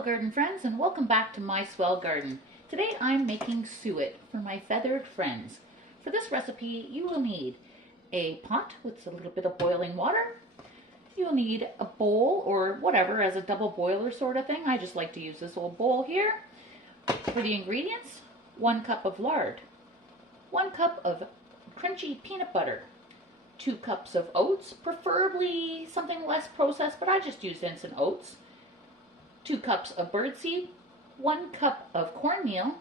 Hello garden friends, and welcome back to my swell garden. Today I'm making suet for my feathered friends. For this recipe you will need a pot with a little bit of boiling water. You'll need a bowl or whatever as a double boiler sort of thing. I just like to use this old bowl here. For the ingredients, 1 cup of lard, 1 cup of crunchy peanut butter, 2 cups of oats, preferably something less processed, but I just use instant oats, 2 cups of birdseed, 1 cup of cornmeal,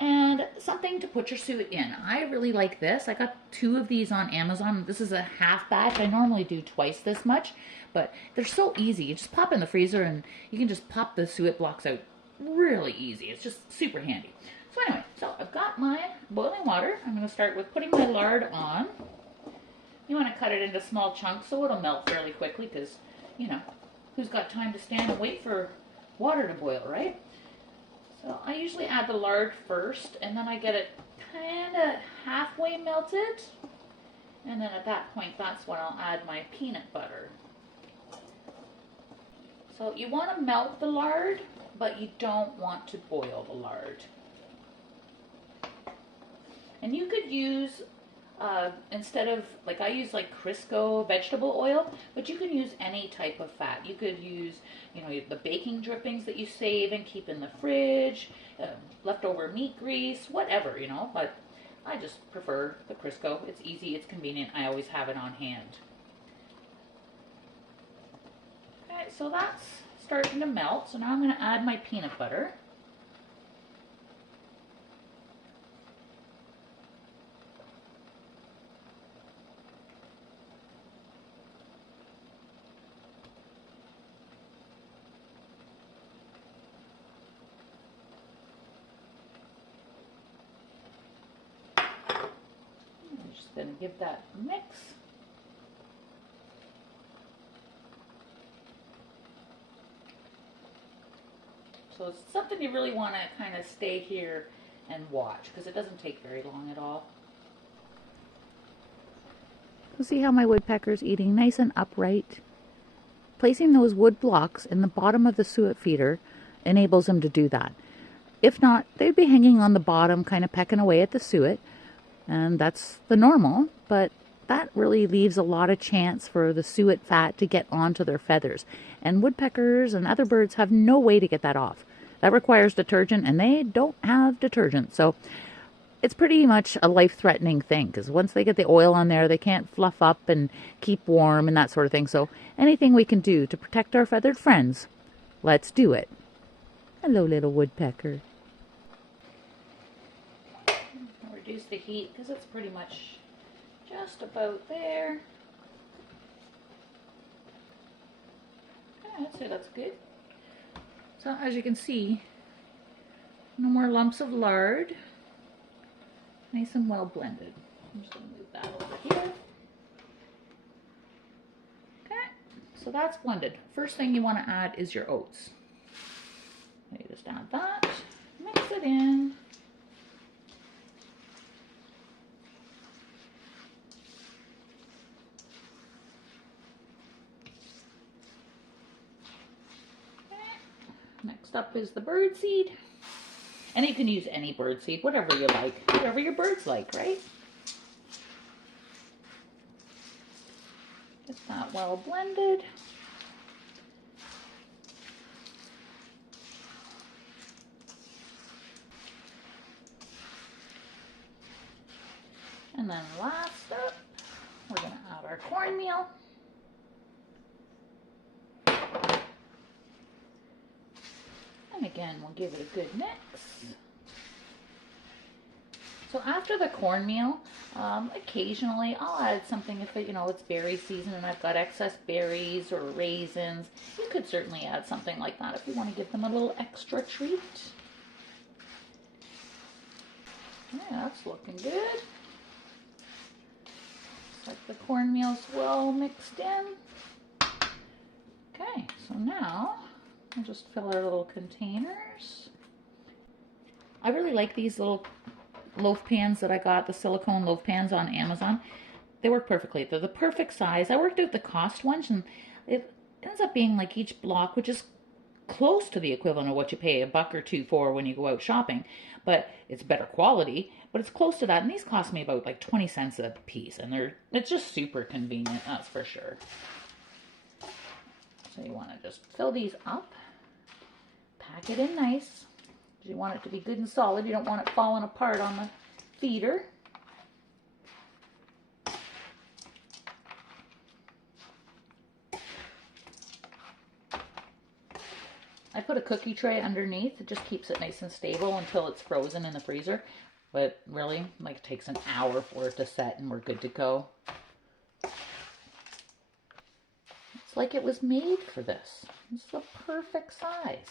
and something to put your suet in. I really like this. I got 2 of these on Amazon. This is a half batch. I normally do twice this much, but they're so easy. You just pop in the freezer and you can just pop the suet blocks out really easy. It's just super handy. So anyway, I've got my boiling water. I'm going to start with putting my lard on. You want to cut it into small chunks so it'll melt fairly quickly because, you know, who's got time to stand and wait for water to boil, right? So I usually add the lard first, and then I get it kind of halfway melted, and then at that point that's when I'll add my peanut butter. So you want to melt the lard, but you don't want to boil the lard. And you could use instead of, like, I use like Crisco vegetable oil, but you can use any type of fat. You could use, you know, the baking drippings that you save and keep in the fridge, leftover meat grease, whatever, you know, but I just prefer the Crisco. It's easy, it's convenient, I always have it on hand. Okay, so that's starting to melt, so now I'm going to add my peanut butter. Going to give that a mix. So it's something you really want to kind of stay here and watch because it doesn't take very long at all. So see how my woodpecker's eating nice and upright? Placing those wood blocks in the bottom of the suet feeder enables them to do that. If not, they'd be hanging on the bottom kind of pecking away at the suet. And that's the normal, but that really leaves a lot of chance for the suet fat to get onto their feathers. And woodpeckers and other birds have no way to get that off. That requires detergent, and they don't have detergent. So it's pretty much a life-threatening thing, because once they get the oil on there, they can't fluff up and keep warm and that sort of thing. So anything we can do to protect our feathered friends, let's do it. Hello, little woodpecker. Reduce the heat because it's pretty much just about there. Okay, I'd say that's good. So as you can see, no more lumps of lard. Nice and well blended. I'm just going to move that over here. Okay, so that's blended. First thing you want to add is your oats. You just add that, mix it in. Next up is the birdseed. And you can use any birdseed, whatever you like, whatever your birds like, right? Get that well blended. And then last up, we're going to add our cornmeal. And again, we'll give it a good mix. So after the cornmeal, occasionally I'll add something if it, you know, it's berry season and I've got excess berries or raisins. You could certainly add something like that if you want to give them a little extra treat. Yeah, that's looking good. Looks like the cornmeal's well mixed in. Okay, so now I'll just fill our little containers. I really like these little loaf pans that I got, the silicone loaf pans on Amazon. They work perfectly. They're the perfect size. I worked out the cost once, and it ends up being like each block would just close to the equivalent of what you pay $1 or $2 for when you go out shopping, but it's better quality, but it's close to that. And these cost me about like 20 cents a piece, and it's just super convenient, that's for sure. So you want to just fill these up, pack it in nice. You want it to be good and solid. You don't want it falling apart on the feeder. I put a cookie tray underneath. It just keeps it nice and stable until it's frozen in the freezer. But really, like, it takes an hour for it to set and we're good to go. It's like it was made for this. It's the perfect size.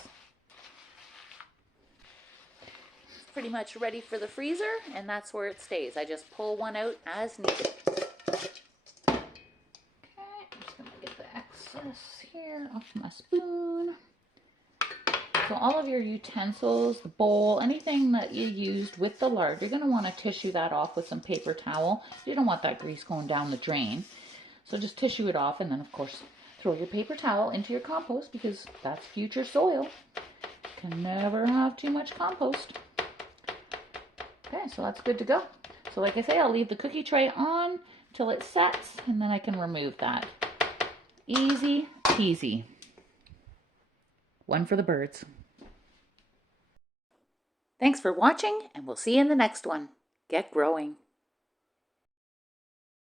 It's pretty much ready for the freezer, and that's where it stays. I just pull one out as needed. Okay, I'm just gonna get the excess here off my spoon. So all of your utensils, the bowl, anything that you used with the lard, you're going to want to tissue that off with some paper towel. You don't want that grease going down the drain. So just tissue it off, and then of course throw your paper towel into your compost, because that's future soil. Can never have too much compost. Okay, so that's good to go. So like I say, I'll leave the cookie tray on till it sets, and then I can remove that. Easy peasy. One for the birds. Thanks for watching, and we'll see you in the next one. Get growing.